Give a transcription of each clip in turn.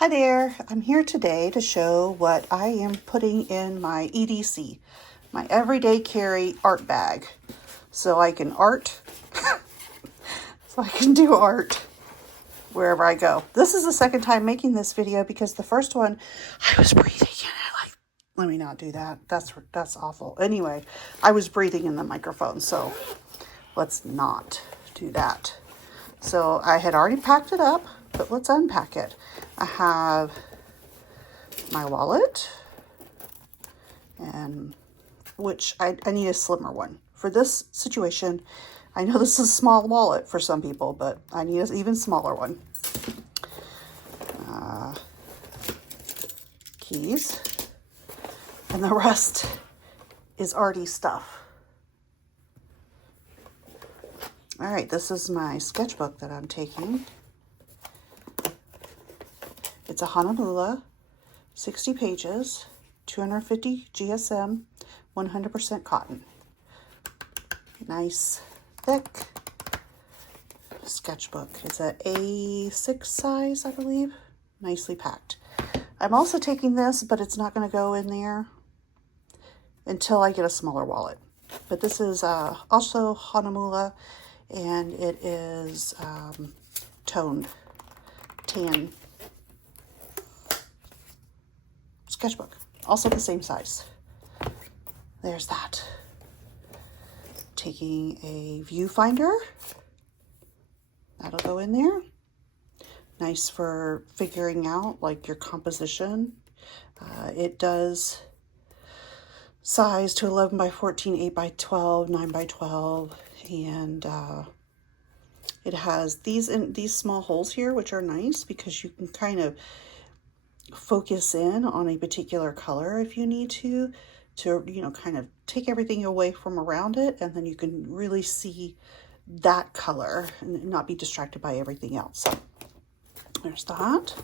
Hi there, I'm here today to show what I am putting in my EDC, my Everyday Carry art bag. So I can do art wherever I go. This is the second time making this video because the first one, I was breathing and let me not do that. That's awful. Anyway, I was breathing in the microphone, so let's not do that. So I had already packed it up, but let's unpack it. I have my wallet, and which I need a slimmer one. For this situation, I know this is a small wallet for some people, but I need an even smaller one. Keys, and the rest is arty stuff. All right, this is my sketchbook that I'm taking. It's a Honolulu, 60 pages, 250 GSM, 100% cotton. Nice, thick sketchbook. It's a A6 size, I believe. Nicely packed. I'm also taking this, but it's not going to go in there until I get a smaller wallet. But this is also Honolulu, and it is toned tan sketchbook, also the same size. There's that. Taking a viewfinder, that'll go in there. Nice for figuring out like your composition. It does size to 11 by 14, 8 by 12, 9 by 12, and it has these small holes here, which are nice because you can kind of focus in on a particular color if you need to kind of take everything away from around it, and then you can really see that color and not be distracted by everything else. So there's that.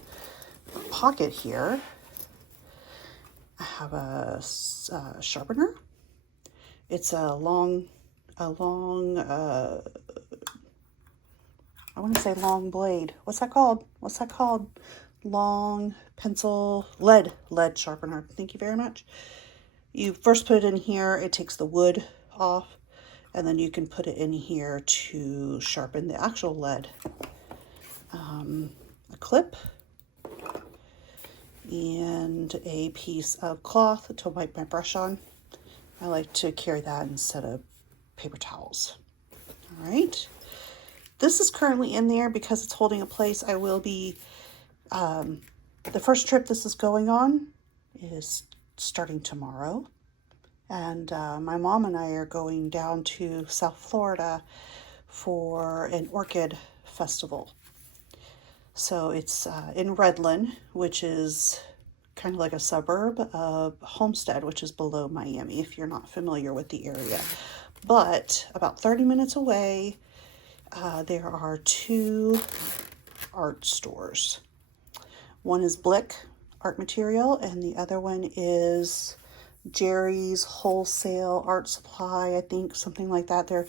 Pocket here. I have a sharpener. It's a long, I want to say long blade. What's that called? Long pencil, lead sharpener. Thank you very much. You first put it in here, it takes the wood off, and then you can put it in here to sharpen the actual lead. A clip and a piece of cloth to wipe my brush on. I like to carry that instead of paper towels. All right. This is currently in there because it's holding a place. I will be, the first trip this is going on is starting tomorrow. And my mom and I are going down to South Florida for an orchid festival. So it's in Redland, which is kind of like a suburb of Homestead, which is below Miami, if you're not familiar with the area. But about 30 minutes away, there are two art stores. One is Blick Art Material, and the other one is Jerry's Wholesale Art Supply, I think, something like that. They're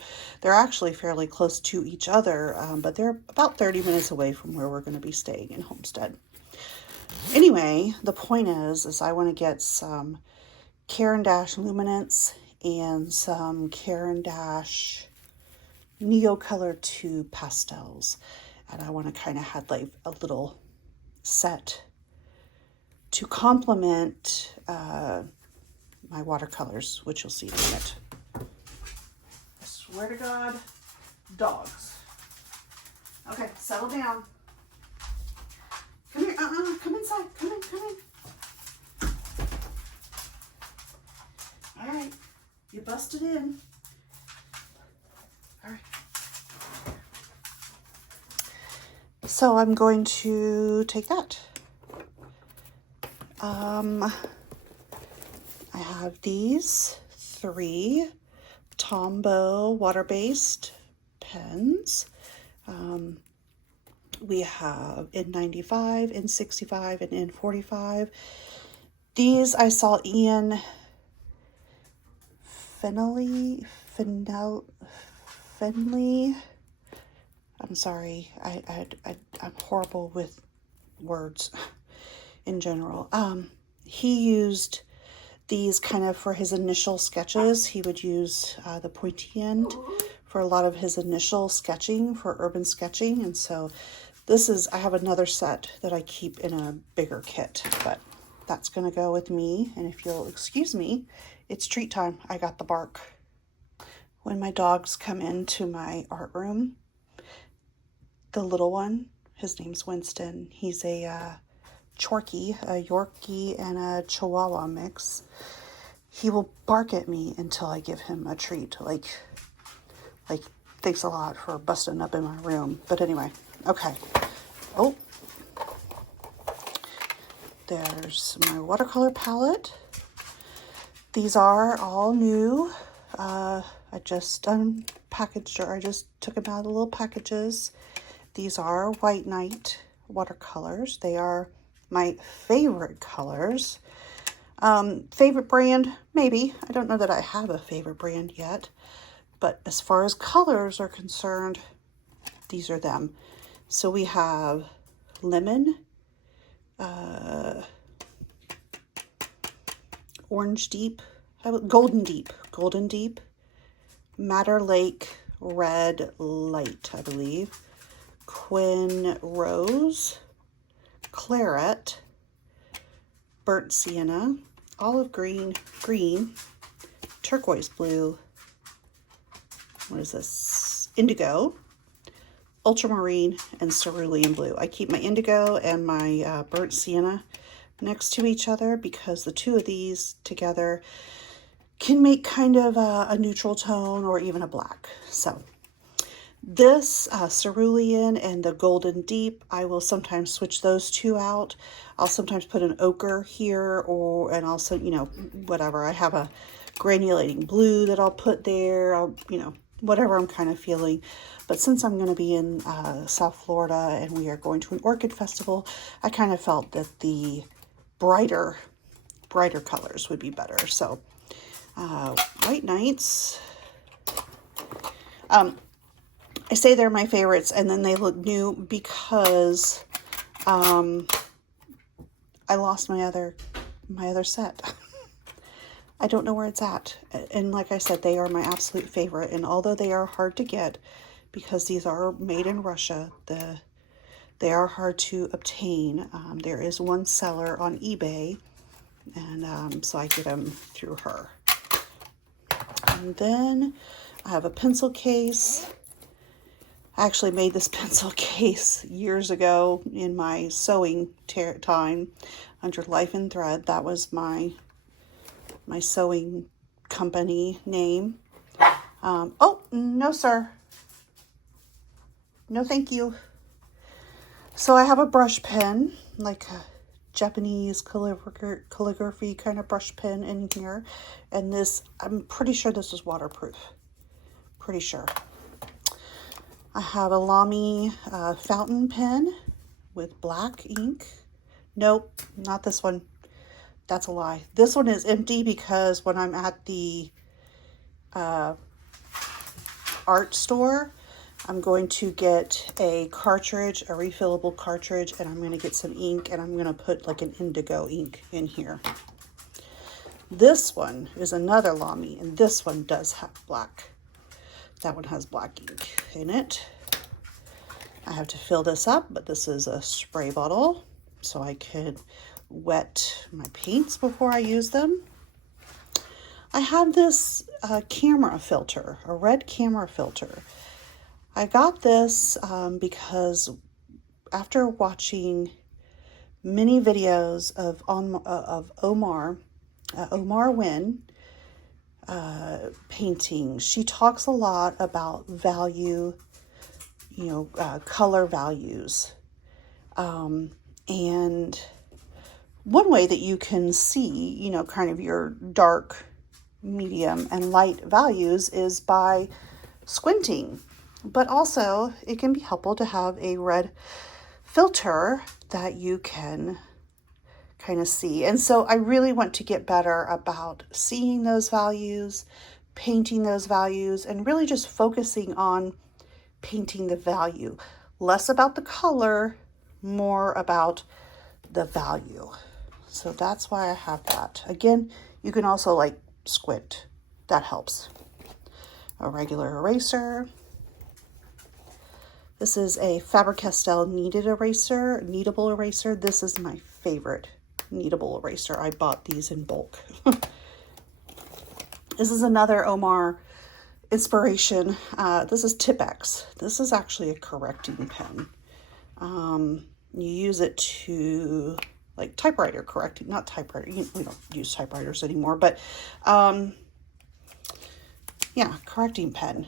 actually fairly close to each other, but they're about 30 minutes away from where we're going to be staying in Homestead. Anyway, the point is I want to get some Caran d'Ache Luminance and some Caran d'Ache Neocolor 2 pastels, and I want to kind of have like a little set to complement my watercolors, which you'll see in a minute. I swear to God, dogs. Okay, settle down. Come here, come inside, come in. All right, you busted in. All right. So I'm going to take that. I have these 3 Tombow water-based pens. We have N95, N65, and N45. These I saw Ian Fennelly. I'm sorry, I'm horrible with words. in general. He used these kind of for his initial sketches. He would use the pointy end for a lot of his initial sketching, for urban sketching. And so this is, I have another set that I keep in a bigger kit, but that's gonna go with me. And if you'll excuse me, it's treat time. I got the bark. When my dogs come into my art room, the little one, his name's Winston. He's a Chorky, a Yorkie and a Chihuahua mix. He will bark at me until I give him a treat. Like, thanks a lot for busting up in my room. But anyway, okay. Oh, there's my watercolor palette. These are all new. I just unpackaged, or I just took them out of the little packages. These are White Night watercolors. They are my favorite colors. Favorite brand, maybe. I don't know that I have a favorite brand yet. But as far as colors are concerned, these are them. So we have lemon, orange deep, golden deep, Madder Lake red light, I believe, Quinn rose, claret, burnt sienna, olive green, turquoise blue, what is this, indigo, ultramarine, and cerulean blue. I keep my indigo and my burnt sienna next to each other because the two of these together can make kind of a neutral tone or even a black. So this cerulean and the golden deep, I will sometimes switch those two out. I'll sometimes put an ochre here, and also, you know, whatever. I have a granulating blue that I'll put there. You know, whatever I'm kind of feeling. But since I'm going to be in South Florida and we are going to an orchid festival, I kind of felt that the brighter colors would be better. So White Nights, I say they're my favorites, and then they look new because I lost my other set. I don't know where it's at. And like I said, they are my absolute favorite. And although they are hard to get, because these are made in Russia, they are hard to obtain. There is one seller on eBay, and so I get them through her. And then I have a pencil case. I actually made this pencil case years ago in my sewing time under Life and Thread. That was my sewing company name. Oh, no, sir. No, thank you. So I have a brush pen, like a Japanese calligraphy kind of brush pen in here. And this, I'm pretty sure this is waterproof. Pretty sure. I have a Lamy fountain pen with black ink. Nope, not this one. That's a lie. This one is empty because when I'm at the art store, I'm going to get a cartridge, a refillable cartridge, and I'm going to get some ink, and I'm going to put like an indigo ink in here. This one is another Lamy, and this one does have black. That one has black ink in it. I have to fill this up, but this is a spray bottle, so I could wet my paints before I use them. I have this camera filter, a red camera filter. I got this because after watching many videos of Omar Wynn paintings, she talks a lot about value, color values. And one way that you can see, kind of your dark, medium, and light values is by squinting. But also, it can be helpful to have a red filter that you can kind of see. And so I really want to get better about seeing those values, painting those values, and really just focusing on painting the value. Less about the color, more about the value. So that's why I have that. Again, you can also like squint. That helps. A regular eraser. This is a Faber-Castell kneadable eraser. This is my favorite kneadable eraser. I bought these in bulk. This is another Omar inspiration. This is Tipp-Ex. This is actually a correcting pen. You use it to, like, typewriter correcting, not typewriter. We don't use typewriters anymore, but yeah, correcting pen.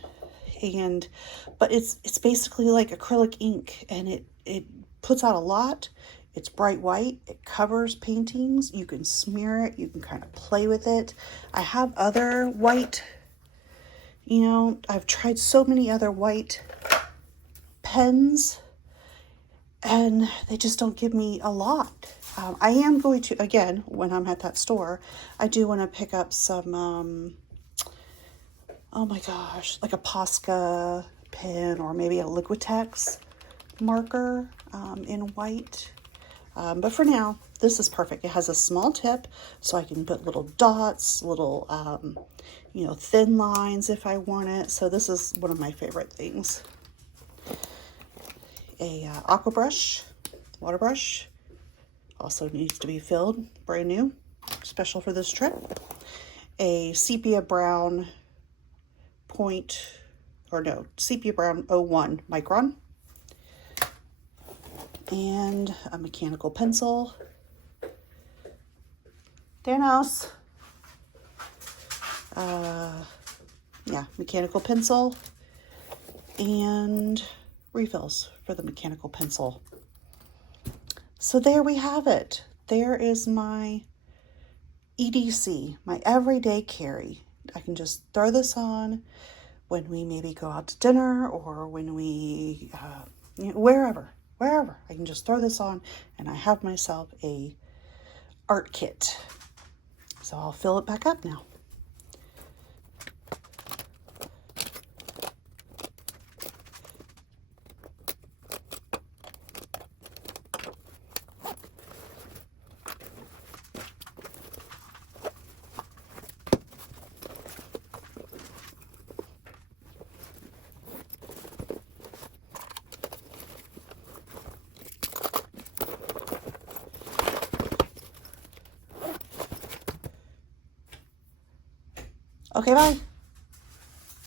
But it's basically like acrylic ink, and it puts out a lot. It's bright white. It covers paintings. You can smear it. You can kind of play with it. I have other white, I've tried so many other white pens, and they just don't give me a lot. I am going to, again, when I'm at that store, I do want to pick up some, oh my gosh, like a Posca pen or maybe a Liquitex marker in white. But for now, this is perfect. It has a small tip, so I can put little dots, little, thin lines if I want it. So this is one of my favorite things. A aqua brush, water brush, also needs to be filled, brand new, special for this trip. A sepia brown sepia brown 01 micron, and a mechanical pencil. Thanos. Yeah, mechanical pencil, and refills for the mechanical pencil. So there we have it. There is my EDC, my everyday carry. I can just throw this on when we maybe go out to dinner, or when we, wherever. I can just throw this on, and I have myself a art kit. So I'll fill it back up now. Okay, bye.